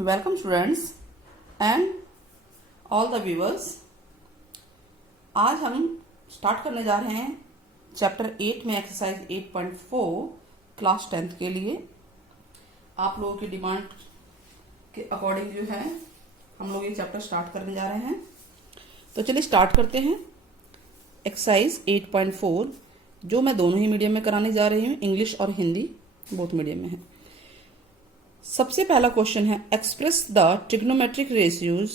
Welcome students and all the viewers. आज हम start करने जा रहे हैं चैप्टर 8 में एक्सरसाइज 8.4 क्लास 10th के लिए। आप लोगों की डिमांड के अकॉर्डिंग जो है हम लोग ये चैप्टर स्टार्ट करने जा रहे हैं। तो चलिए स्टार्ट करते हैं। एक्सरसाइज 8.4 जो मैं दोनों ही मीडियम में कराने जा रही हूँ, इंग्लिश और हिंदी बोथ मीडियम में है। सबसे पहला क्वेश्चन है, express the trigonometric ratios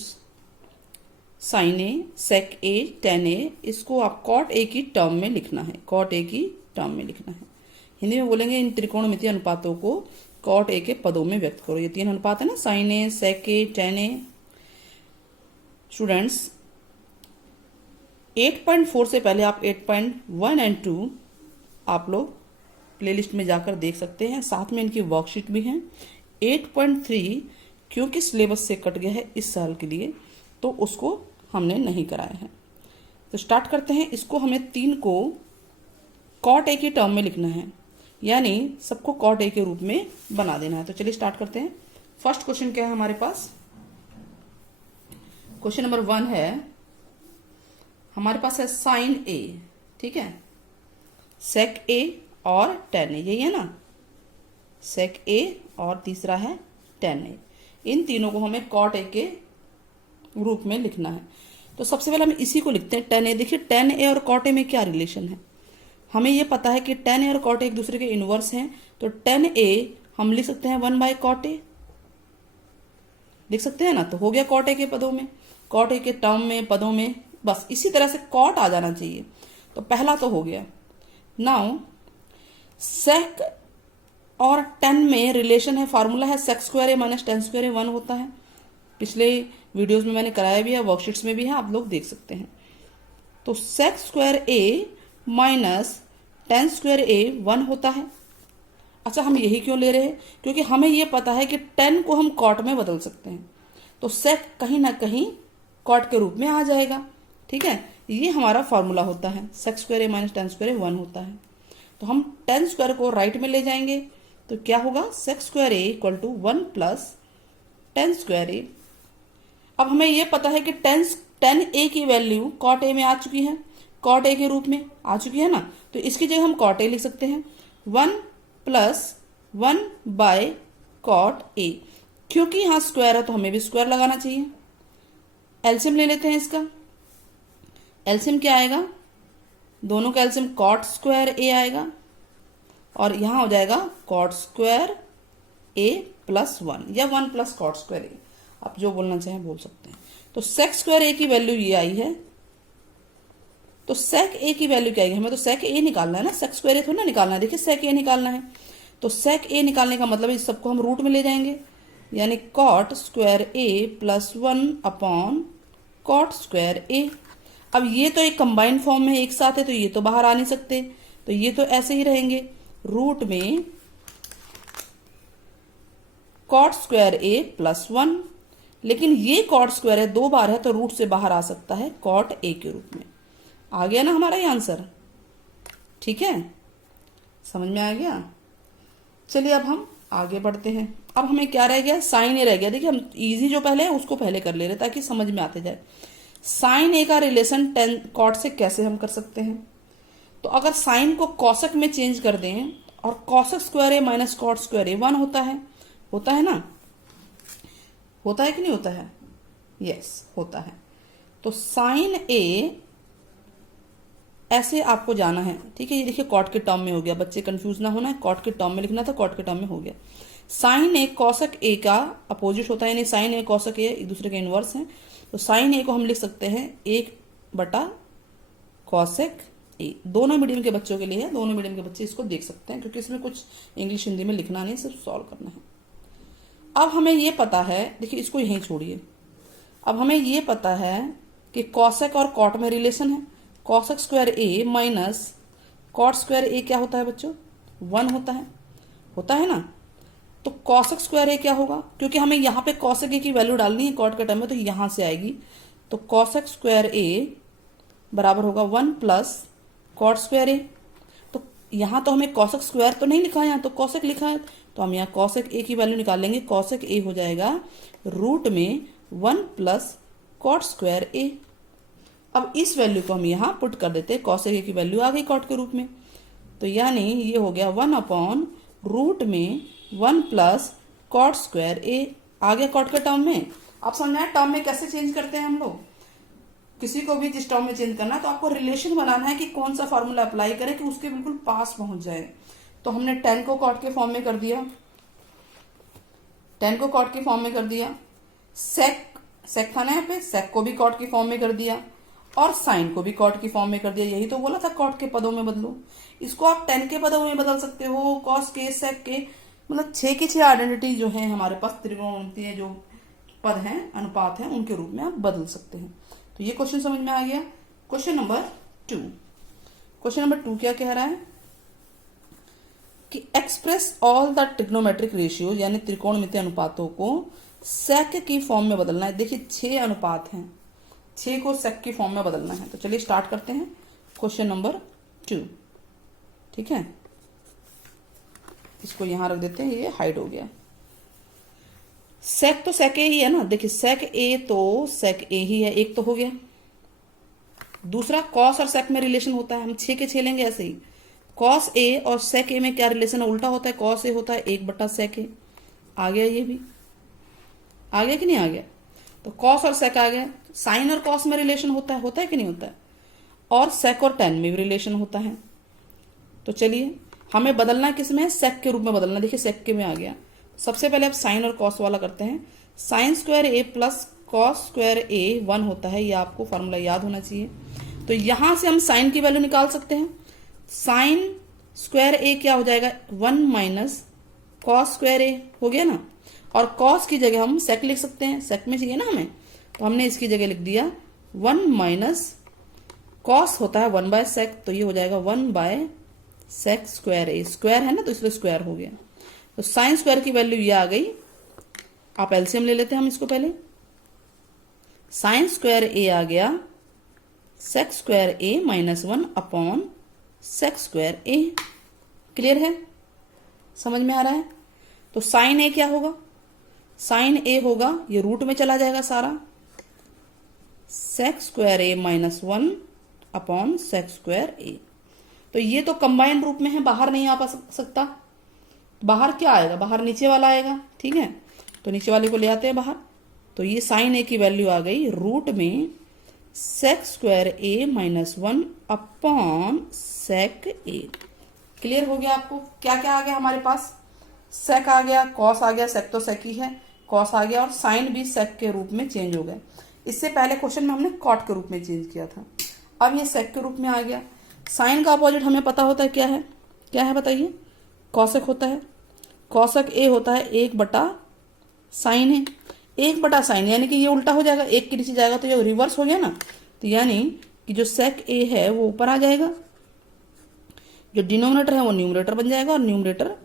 sine A, sec A, tan A. इसको आप कॉट ए की टर्म में लिखना है, कॉट ए की टर्म में लिखना है। हिंदी में बोलेंगे इन त्रिकोणमितीय अनुपातों को कॉट ए के पदों में व्यक्त करो। ये तीन अनुपात है ना, sign A, sec A, tan A. Students 8.4 से पहले आप 8.1 एंड 2 आप लोग प्लेलिस्ट में जाकर देख सकते हैं, साथ में इनकी वर्कशीट भी है। 8.3 क्योंकि सिलेबस से कट गया है इस साल के लिए, तो उसको हमने नहीं कराया है। तो स्टार्ट करते हैं। इसको हमें 3 को कॉट ए की टर्म में लिखना है, यानी सबको कॉट ए के रूप में बना देना है। तो चलिए स्टार्ट करते हैं। फर्स्ट क्वेश्चन क्या है हमारे पास? क्वेश्चन नंबर 1 है हमारे पास है साइन ए, ठीक है, सेक ए और टेन ए, यही है ना, सेक ए और तीसरा है टेन ए। इन तीनों को हमें कॉट ए के रूप में लिखना है। तो सबसे पहले हम इसी को लिखते हैं, टेन ए। देखिए टेन ए और कॉट ए में क्या रिलेशन है, हमें ये पता है कि टेन ए और कॉट ए एक दूसरे के इनवर्स हैं। तो टेन ए हम लिख सकते हैं 1/कॉट ए, लिख सकते हैं ना। तो हो गया कॉट ए के पदों में, कॉट ए के टर्म में, पदों में। बस इसी तरह से कॉट आ जाना चाहिए। तो पहला तो हो गया। नाउ सेक और टेन में रिलेशन है, फार्मूला है sec square A minus ten square ए 1 होता है। पिछले वीडियोस में मैंने कराया भी है, वर्कशीट्स में भी है, आप लोग देख सकते हैं। तो सेक square A minus ten square ए 1 होता है। अच्छा, हम यही क्यों ले रहे हैं? क्योंकि हमें यह पता है कि 10 को हम कॉट में बदल सकते हैं, तो सेक कहीं ना कहीं कॉट के रूप में आ जाएगा, ठीक है। ये हमारा फॉर्मूला होता है, sec square A minus ten square ए 1 होता है। तो हम टेन स्क्वायर को राइट में ले जाएंगे, तो क्या होगा, sec square A equal to 1 plus tan square A. अब हमें यह पता है कि टेन ए की वैल्यू कॉट ए में आ चुकी है, कॉट ए के रूप में आ चुकी है ना। तो इसकी जगह हम कॉट ए लिख सकते हैं, 1 प्लस 1/कॉट ए। क्योंकि यहां स्क्वायर है तो हमें भी स्क्वायर लगाना चाहिए। एलसीएम ले लेते हैं इसका। एलसीएम क्या आएगा, दोनों का एलसीएम कॉट स्क्वायर ए आएगा, और यहां हो जाएगा कॉट स्क्वायर ए प्लस 1 या 1 प्लस कॉट स्क्वायर ए, आप जो बोलना चाहें बोल सकते हैं। तो सेक स्क्वायर ए की वैल्यू ये आई है। तो सेक ए की वैल्यू क्या आएगी, हमें तो सेक ए निकालना है ना, सेक स्क्वायर ए थोड़ा ना निकालना है। देखिए सेक ए निकालना है, तो सेक ए निकालने का मतलब इस सबको हम रूट में ले जाएंगे, यानी cot square A plus 1 upon cot square A. अब ये तो एक कंबाइंड फॉर्म में एक साथ है, तो ये तो बाहर आ नहीं सकते, तो ये तो ऐसे ही रहेंगे, रूट में कॉट स्क्वायर ए प्लस 1। लेकिन ये कॉट स्क्वायर है 2 बार है, तो रूट से बाहर आ सकता है कॉट ए के रूप में। आ गया ना हमारा ये आंसर, ठीक है, समझ में आ गया। चलिए अब हम आगे बढ़ते हैं। अब हमें क्या रह गया, साइन ए रह गया। देखिए हम इजी जो पहले है उसको पहले कर ले रहे ताकि समझ में आते जाए। साइन ए का रिलेशन टेन कॉट से कैसे हम कर सकते हैं? तो अगर साइन को कॉसेक में चेंज कर दें, और cosec square A minus cot square ए 1 होता है ना, होता है कि नहीं होता है? यस होता है। तो साइन ए ऐसे आपको जाना है, ठीक है। ये देखिए कॉट के टर्म में हो गया, बच्चे कंफ्यूज ना होना है, कॉट के टर्म में लिखना था, कॉट के टर्म में हो गया। साइन ए कॉसेक ए का अपोजिट होता है, यानी साइन ए कॉसेक ए एक दूसरे के इनवर्स हैं। तो साइन ए को हम लिख सकते हैं 1/कॉसेक ए। दोनों मीडियम के बच्चों के लिए है, दोनों मीडियम के बच्चे इसको देख सकते हैं, क्योंकि इसमें कुछ इंग्लिश हिंदी में लिखना नहीं, सिर्फ सॉल्व करना है। अब हमें ये पता है, देखिए इसको यहीं छोड़िए। अब हमें ये पता है कि कॉसेक और कॉट में रिलेशन है। Cosec square A minus cot square ए क्या होता है बच्चों, 1 होता है ना। तो कॉसेक स्क्वायर ए क्या होगा, क्योंकि हमें यहाँ पे कॉसेक ए की वैल्यू डालनी है कॉट के टर्म में, तो यहां से आएगी। तो कॉसेक स्क्वायर ए बराबर होगा 1 प्लस कॉट स्क्वायर ए। तो यहां तो हमें कॉसेक स्क्वायर तो नहीं लिखा है, यहाँ तो कॉसेक लिखा है, तो हम यहाँ कॉसेक ए की वैल्यू निकालेंगे। कॉसेक ए हो जाएगा रूट में 1 प्लस कॉट स्क्वायर ए। अब इस वैल्यू को हम यहाँ पुट कर देते हैं, कॉसेक ए की वैल्यू आ गई कॉट के रूप में, तो यानी ये हो गया 1 अपॉन रूट में 1 प्लस कॉट स्क्वायर ए। आ गया कॉट के टर्म में। आप समझ आए टर्म में कैसे चेंज करते हैं हम लोग। किसी को भी जिस टर्म में चेंज करना है तो आपको रिलेशन बनाना है कि कौन सा फॉर्मूला अप्लाई करें कि उसके बिल्कुल पास पहुंच जाए। तो हमने 10 को कॉट के फॉर्म में कर दिया, 10 को कॉट के फॉर्म में कर दिया, सेक था ना यहाँ पे, सेक को भी कॉट के फॉर्म में कर दिया और साइन को भी कॉट की फॉर्म में कर दिया। यही तो बोला था कॉट के पदों में बदलो। इसको आप 10 के पदों में बदल सकते हो, कॉस के, सेक के, मतलब 6 की 6 आइडेंटिटी जो है हमारे पास त्रिकोणमितीय जो पद हैं, अनुपात हैं, उनके रूप में आप बदल सकते हैं। तो ये क्वेश्चन समझ में आ गया। Question number 2। क्वेश्चन नंबर 2 क्या कह रहा है कि express all the trigonometric ratio, यानी त्रिकोणमितीय अनुपातों को सेक की फॉर्म में बदलना है। देखिए 6 अनुपात हैं, 6 को सेक की फॉर्म में बदलना है। तो चलिए स्टार्ट करते हैं क्वेश्चन नंबर 2। ठीक है, इसको यहां रख देते हैं, ये हाइड हो गया। सेक तो सेक ए ही है ना। देखिए सेक ए तो सेक ए ही है, एक तो हो गया। दूसरा कॉस और सेक में रिलेशन होता है, हम 6 के 6 लेंगे ऐसे ही। कॉस ए और सेक ए में क्या रिलेशन है, उल्टा होता है। कॉस ए होता है 1/सेक ए। आ गया, ये भी आ गया कि नहीं आ गया। तो कॉस और सेक आ गया। साइन और कॉस में रिलेशन होता है कि नहीं होता है। और सेक और टेन में भी रिलेशन होता है। तो चलिए हमें बदलना किस में, सेक के रूप में बदलना। देखिए सेक के में आ गया। सबसे पहले आप साइन और कॉस वाला करते हैं। साइन स्क्वायर ए प्लस कॉस स्क्वायर ए 1 होता है, ये आपको फॉर्मूला याद होना चाहिए। तो यहां से हम साइन की वैल्यू निकाल सकते हैं। साइन स्क्वायर ए क्या हो जाएगा, 1 माइनस कॉस स्क्वायर ए हो गया ना। और कॉस की जगह हम सेक लिख सकते हैं, सेक में चाहिए ना हमें, तो हमने इसकी जगह लिख दिया 1 माइनस कॉस होता है 1/सेक, तो ये हो जाएगा 1/सेक स्क्वायर ए। स्क्वायर है ना तो इसलिए स्क्वायर हो गया। तो साइन स्क्वायर की वैल्यू ये आ गई। आप एलसीएम ले लेते हैं हम इसको पहले। साइन स्क्वायर ए आ गया सेक square A minus 1 upon sec square A. Clear है, समझ में आ रहा है। तो साइन ए क्या होगा, साइन ए होगा, ये रूट में चला जाएगा सारा, सेक square A minus 1 upon sec square ए। तो ये तो कंबाइंड रूप में है, बाहर नहीं आ सकता। बाहर क्या आएगा, बाहर नीचे वाला आएगा। ठीक है, तो नीचे वाले को ले आते हैं बाहर। तो ये साइन ए की वैल्यू आ गई रूट में सेक square A minus 1 upon sec A. Clear हो गया आपको। क्या क्या आ गया हमारे पास, सेक आ गया, कॉस आ गया, सेक तो सेक ही है, कॉस आ गया, और साइन भी सेक के रूप में चेंज हो गया। इससे पहले क्वेश्चन में हमने कॉट के रूप में चेंज किया था, अब ये सेक के रूप में आ गया। साइन का अपोजिट हमें पता होता है क्या है, क्या है बताइए, कॉसेक होता है। कॉसेक ए होता है 1/साइन है, 1/साइन, यानी कि ये उल्टा हो जाएगा, 1 के नीचे जाएगा तो ये रिवर्स हो गया ना। तो यानी कि जो सेक ए है वो ऊपर आ जाएगा, जो डिनोमिनेटर है वो न्यूमरेटर बन जाएगा और न्यूमरेटर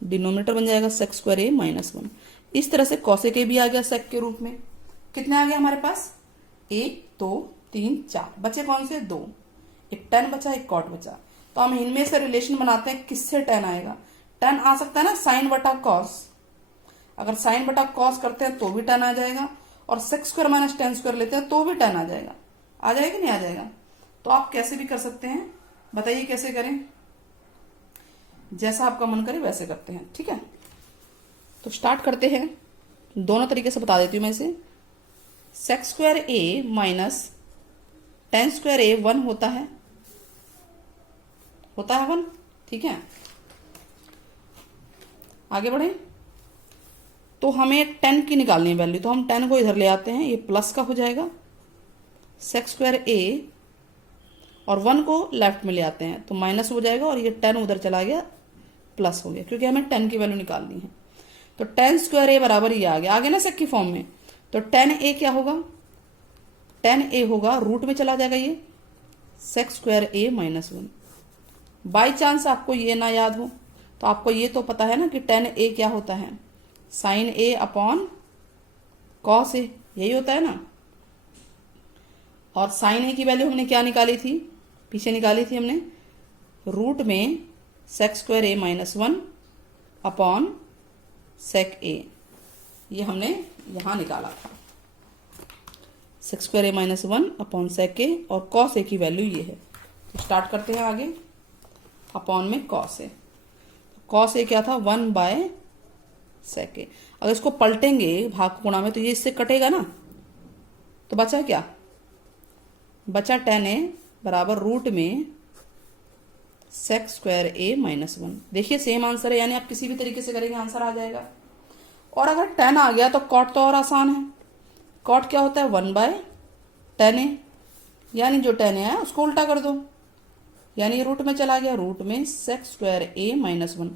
डिनोमिनेटर बन जाएगा, सेक स्क्वायर ए माइनस 1। इस तरह से कॉसेक ए भी आ गया सेक के रूप में। कितने आ गए हमारे पास, 1 2 3 4, बचे कौन से, 2। एक टेन बचा, एक कॉट बचा। तो हम इनमें से रिलेशन बनाते हैं, किससे टेन आएगा। टेन आ सकता है ना साइन बटा कॉस, अगर साइन बटा कॉस करते हैं तो भी टेन आ जाएगा, और sec square minus ten square लेते हैं तो भी टेन आ जाएगा। आ जाएगा नहीं आ जाएगा। तो आप कैसे भी कर सकते हैं, बताइए कैसे करें, जैसा आपका मन करे वैसे करते हैं। ठीक है, तो स्टार्ट करते हैं। दोनों तरीके से बता देती हूं मैं इसे। सेक square A minus ten square ए 1 होता है 1। ठीक है, आगे बढ़े। तो हमें 10 की निकालनी है वैल्यू, तो हम 10 को इधर ले आते हैं, ये प्लस का हो जाएगा सेक स्क्वायर ए, और 1 को लेफ्ट में ले आते हैं तो माइनस हो जाएगा, और ये 10 उधर चला गया प्लस हो गया, क्योंकि हमें 10 की वैल्यू निकालनी है। तो 10 स्क्वायर ए बराबर ये आ गया, आगे ना सेक की फॉर्म में। तो 10 ए क्या होगा, 10 ए होगा, रूट में चला जाएगा ये sec square A minus 1। By chance आपको ये ना याद हो तो आपको ये तो पता है ना कि 10 ए क्या होता है, sign A upon cos A, यही होता है ना। और साइन ए की वैल्यू हमने क्या निकाली थी, पीछे निकाली थी हमने, रूट में सेक square A minus 1 upon sec ए, ये हमने यहाँ निकाला था। सेक square A minus one upon sec ए, और कॉस ए की वैल्यू ये है। तो स्टार्ट करते हैं आगे, अपॉन में कॉस ए। कॉस ए क्या था, 1 बाय सेक ए। अगर इसको पलटेंगे भाग गुणा में तो ये इससे कटेगा ना, तो बचा क्या, बचा tan ए बराबर रूट में सेक स्क्वायर ए माइनस वन। देखिए सेम आंसर है, यानी आप किसी भी तरीके से करेंगे आंसर आ जाएगा। और अगर tan आ गया तो कॉट तो और आसान है। कॉट क्या होता है, 1 बाय tan ए, यानी जो tan ए है उसको उल्टा कर दो, यानी रूट में चला गया, रूट में सेक स्क्वायर ए माइनस वन।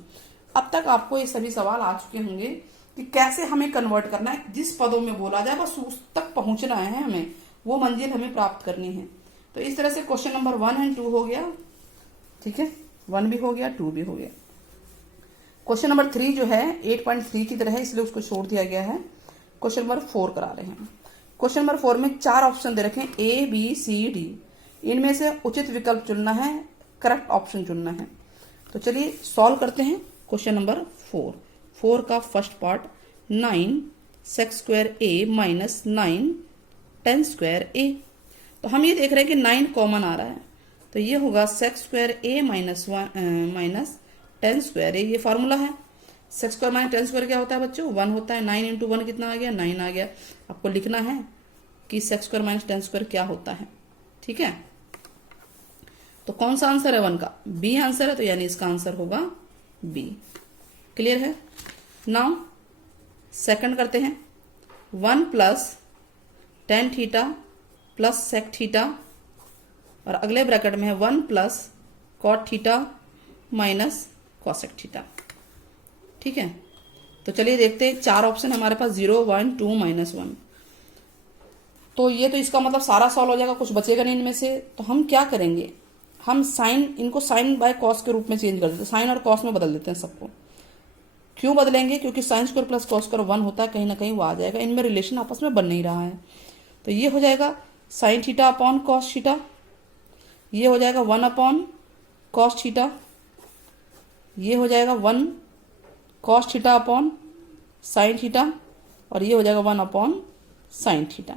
अब तक आपको ये सभी सवाल आ चुके होंगे कि कैसे हमें कन्वर्ट करना है, जिस पदों में बोला जाए बस उस तक पहुंचना है, हमें वो मंजिल हमें प्राप्त करनी है। तो इस तरह से क्वेश्चन नंबर 1 एंड 2 हो गया, ठीक है, 1 भी हो गया, 2 भी हो गया। क्वेश्चन नंबर 3 जो है 8.3 की तरह है, इसलिए उसको छोड़ दिया गया है। क्वेश्चन नंबर 4 करा रहे हैं। क्वेश्चन नंबर 4 में 4 ऑप्शन दे रखे हैं, A B C D। इनमें से उचित विकल्प चुनना है, करेक्ट ऑप्शन चुनना है। तो चलिए सॉल्व करते हैं क्वेश्चन नंबर 4 का first part, 9 sec square A minus 9 tan square ए। तो हम ये देख रहे हैं कि 9 कॉमन आ रहा है, तो ये होगा sec square A minus tan square A, ये फार्मूला है। Sec square minus tan square क्या होता है बच्चों, 1 होता है। 9 इंटू 1 कितना आ गया, 9 आ गया। आपको लिखना है कि sec square minus tan square क्या होता है, ठीक है। तो कौन सा आंसर है 1 का, बी आंसर है, तो यानी इसका आंसर होगा बी। क्लियर है। नाउ सेकंड करते हैं, 1 plus tan theta plus sec theta, और अगले ब्रैकेट में है 1 plus cot theta minus cosec theta, ठीक है। तो चलिए देखते हैं, 4 ऑप्शन हमारे पास, 0 1 2 -1। तो ये तो इसका मतलब सारा सॉल्व हो जाएगा, कुछ बचेगा नहीं इनमें से। तो हम क्या करेंगे, हम साइन, इनको साइन बाय कॉस के रूप में चेंज कर देते हैं, साइन और कॉस में बदल देते हैं सबको। क्यों बदलेंगे, क्योंकि sign square plus cos square 1 होता है, कहीं ना कहीं वो आ जाएगा। इनमें रिलेशन आपस में बन नहीं रहा है, तो ये हो जाएगा sine theta upon cos theta, ये हो जाएगा 1 अपॉन कॉस थीटा, ये हो जाएगा 1 cos theta upon sine theta, और ये हो जाएगा 1 अपॉन साइन थीटा,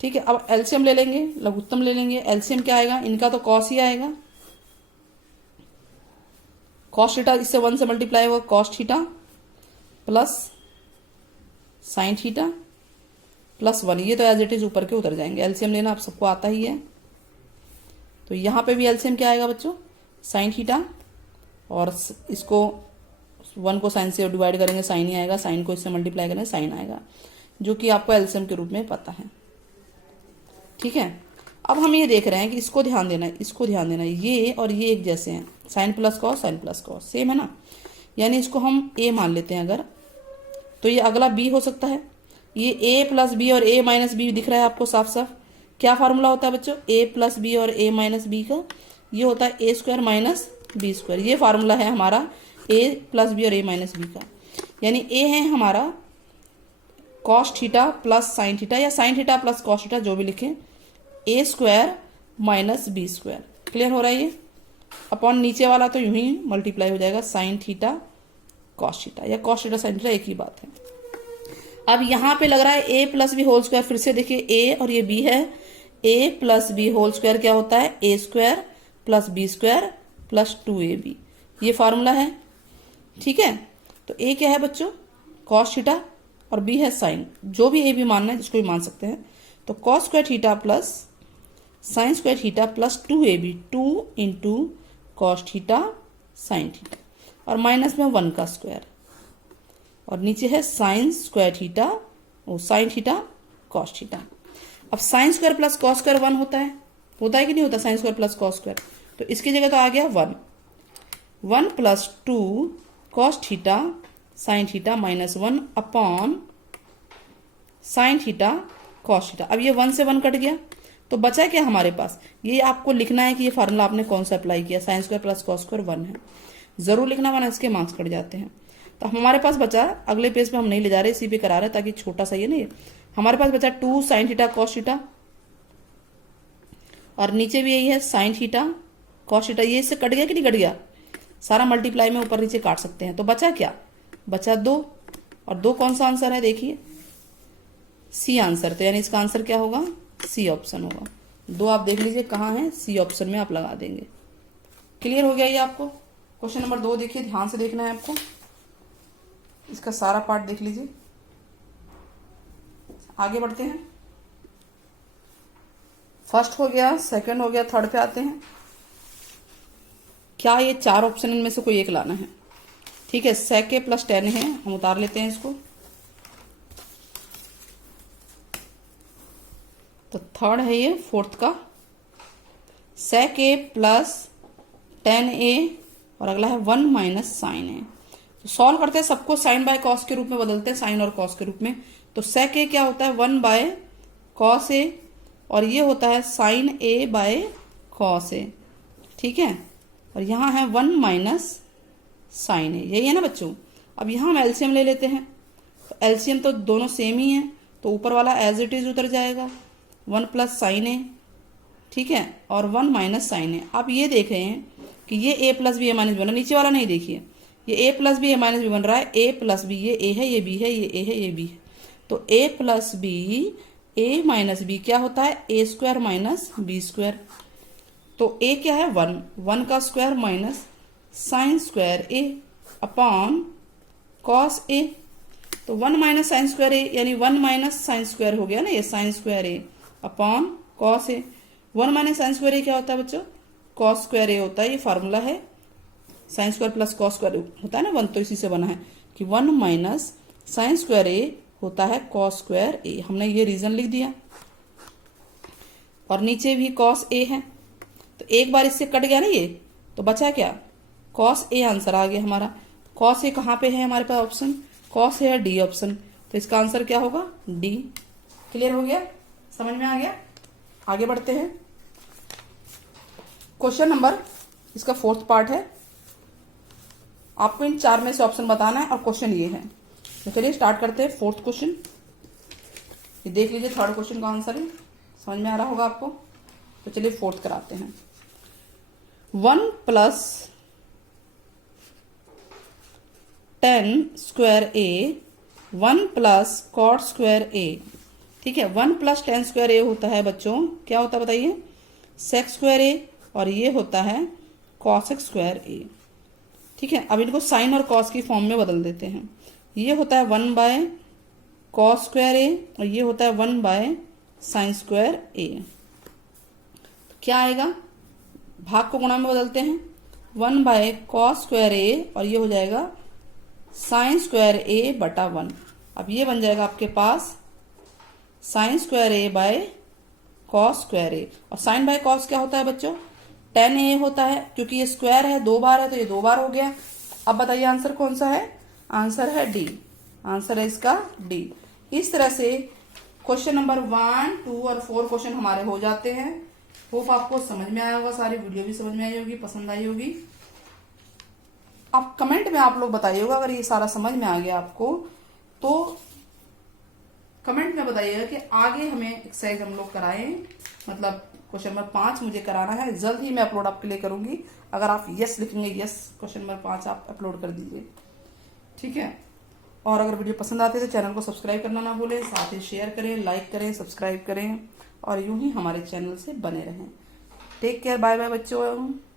ठीक है। अब एलसीएम ले लेंगे, लघुत्तम ले लेंगे। एलसीएम क्या आएगा, इनका तो कॉस ही आएगा, कॉस थीटा इससे 1 से मल्टीप्लाई होगा, cos theta plus sine theta plus 1, ये तो एज इट इज ऊपर के उतर जाएंगे। एलसीएम लेना आप सबको आता ही है, तो यहाँ पे भी एलसीएम क्या आएगा बच्चों, साइन थीटा, और इसको 1 को साइन से डिवाइड करेंगे, साइन ही आएगा, साइन को इससे मल्टीप्लाई करेंगे, साइन आएगा, जो कि आपको एलसीएम के रूप में पता है, ठीक है। अब हम ये देख रहे हैं कि इसको ध्यान देना है, इसको ध्यान देना है, ये और ये एक जैसे हैं, sine plus cos sine plus cos same है ना, यानी इसको हम ए मान लेते हैं अगर, तो ये अगला बी हो सकता है। ये ए प्लस बी और ए माइनस बी दिख रहा है आपको साफ साफ। क्या फार्मूला होता है बच्चों, ए प्लस बी और ए माइनस बी का, ये होता है A square minus B square. ये फार्मूला है हमारा ए प्लस बी और ए माइनस बी का, यानी ए है हमारा cos theta plus sine theta, या sine theta plus cos theta, जो भी लिखें, A square minus B square. Clear हो रहा है ये। अपॉन नीचे वाला तो यूं ही मल्टीप्लाई हो जाएगा, साइन थीटा कॉस थीटा, या कॉस थीटा साइन थीटा एक ही बात है। अब यहाँ पे लग रहा है A plus B whole square, फिर से देखिए ए और ये बी है, A plus B whole square क्या होता है, A square plus B square plus 2ab, ये फार्मूला है, ठीक है। तो ए क्या है बच्चों, कॉस थीटा, और बी है साइन, जो भी ए बी मानना है जिसको भी मान सकते हैं। तो cos square theta plus sine square theta plus 2ab, 2 into cos theta sine theta, और माइनस में 1 का स्क्वायर, और नीचे है sine square theta, sine theta cos theta. अब sine square plus cos square 1 होता है कि नहीं होता, sine square plus cos square, तो इसकी जगह तो आ गया 1 plus 2 cos theta sine theta minus 1 upon sine theta cos theta. अब ये 1 से 1 कट गया, तो बचा क्या हमारे पास, ये आपको लिखना है कि ये फार्मूला आपने कौन सा अप्लाई किया, sign square plus cos square 1 है, जरूर लिखना, वरना इसके मार्क्स कट जाते हैं। तो हमारे पास बचा, अगले पेज पे हम नहीं ले जा रहे, इसी पे करा रहे ताकि छोटा सा ये नहीं, हमारे पास बचा 2 साइन थीटा कॉस थीटा, और नीचे भी यही है साइन थीटा कॉस थीटा। ये इससे कट गया कि नहीं कट गया, सारा मल्टीप्लाई में ऊपर नीचे काट सकते हैं। तो बचा क्या, बचा 2, और 2 कौन सा आंसर है देखिए, सी आंसर। तो यानी इसका आंसर क्या होगा, सी ऑप्शन होगा। 2 आप देख लीजिए कहाँ है, सी ऑप्शन में आप लगा देंगे। क्लियर हो गया ये आपको। क्वेश्चन नंबर 2 देखिए, ध्यान से देखना है आपको, इसका सारा पार्ट देख लीजिए। आगे बढ़ते हैं। फर्स्ट हो गया, सेकंड हो गया, थर्ड पे आते हैं। क्या ये 4 ऑप्शन इनमें से कोई एक लाना है। ठीक है, sec a प्लस 10 है, हम उतार लेते हैं इसको। तो थर्ड है ये, फोर्थ का sec a प्लस 10a, और अगला है 1 माइनस साइन a। तो सॉल्व करते हैं, सबको साइन बाय कॉस के रूप में बदलते हैं, साइन और कॉस के रूप में। तो sec a क्या होता है, 1 बाय कॉस a, और ये होता है sine a by cos a। ठीक है, और यहाँ है 1 माइनस साइन a, यही है ना बच्चों। अब यहाँ हम एलसीएम ले लेते हैं, तो एलसीएम तो दोनों सेम ही है, तो ऊपर वाला एज इट इज उतर जाएगा, 1 प्लस साइन a, ठीक है, और 1 माइनस साइन a। आप ये देख रहे हैं कि ये a plus B A minus B बन रहा है, नीचे वाला नहीं देखिए, ये a plus B A minus B बन रहा है, a प्लस बी, ये a है, ये b है, ये a है, ये b है। तो a plus B, a minus B क्या होता है, a square minus B square. तो a क्या है, 1, 1 का square minus sine square a upon cos a। तो 1 माइनस साइन स्क्वायर a यानी 1 माइनस साइन स्क्वायर हो गया ना, ये sign square a upon cos a। 1 minus sine square a क्या होता है बच्चों, कॉस स्क्वायर a होता है, ये फार्मूला है, sine square plus cos square होता है ना 1, तो इसी से बना है कि 1 माइनस साइन स्क्वायर a होता है कॉस स्क्वायर a। हमने ये रीजन लिख दिया, और नीचे भी कॉस a है, तो एक बार इससे कट गया ना ये, तो बचा क्या, कॉस a आंसर आ गया हमारा। कॉस a कहाँ पे है हमारे पास ऑप्शन, कॉस है डी ऑप्शन, तो इसका आंसर क्या होगा, डी। क्लियर हो गया, समझ में आ गया। आगे बढ़ते हैं। क्वेश्चन नंबर, इसका फोर्थ पार्ट है, आपको इन 4 में से ऑप्शन बताना है, और क्वेश्चन ये है। तो चलिए स्टार्ट करते हैं फोर्थ क्वेश्चन। ये देख लीजिए, थर्ड क्वेश्चन का आंसर है, समझ में आ रहा होगा आपको। तो चलिए फोर्थ कराते हैं। 1 plus 10 square a, 1 plus cot square a। ठीक है, 1 प्लस 10 स्क्वायर a होता है बच्चों, क्या होता है बताइए, सेक स्क्वायर a, और ये होता है कॉसेक स्क्वायर a। ठीक है, अब इनको साइन और कॉस की फॉर्म में बदल देते हैं। ये होता है 1 बाय कॉस स्क्वायर a, और ये होता है 1 बाय साइन स्क्वायर a। तो क्या आएगा, भाग को गुणा में बदलते हैं, 1 बाय कॉस स्क्वायर a, और ये हो जाएगा साइन स्क्वायर a बटा 1। अब ये बन जाएगा आपके पास sine square a by cos square a। और साइन बाय कॉस क्या होता है बच्चों, tan a होता है, क्योंकि ये स्क्वायर है, 2 बार है, तो ये 2 बार हो गया। अब बताइए आंसर कौन सा है, आंसर है डी, आंसर है इसका डी। इस तरह से क्वेश्चन नंबर 1, 2 और 4 क्वेश्चन हमारे हो जाते हैं। होप आपको समझ में आया होगा, सारी वीडियो भी समझ में आई होगी, पसंद आई होगी। आप कमेंट में आप लोग बताइएगा, अगर ये सारा समझ में आ गया आपको, तो कमेंट में बताइएगा कि आगे हमें एक्सरसाइज हम लोग कराएं, मतलब क्वेश्चन नंबर 5 मुझे कराना है, जल्द ही मैं अपलोड आपके लिए करूंगी। अगर आप यस लिखेंगे, यस क्वेश्चन नंबर 5 आप अपलोड कर दीजिए, ठीक है। और अगर वीडियो पसंद आती है तो चैनल को सब्सक्राइब करना ना भूलें, साथ ही शेयर करें, लाइक करें, सब्सक्राइब करें, और यूं ही हमारे चैनल से बने रहें। टेक केयर, बाय बाय बच्चों।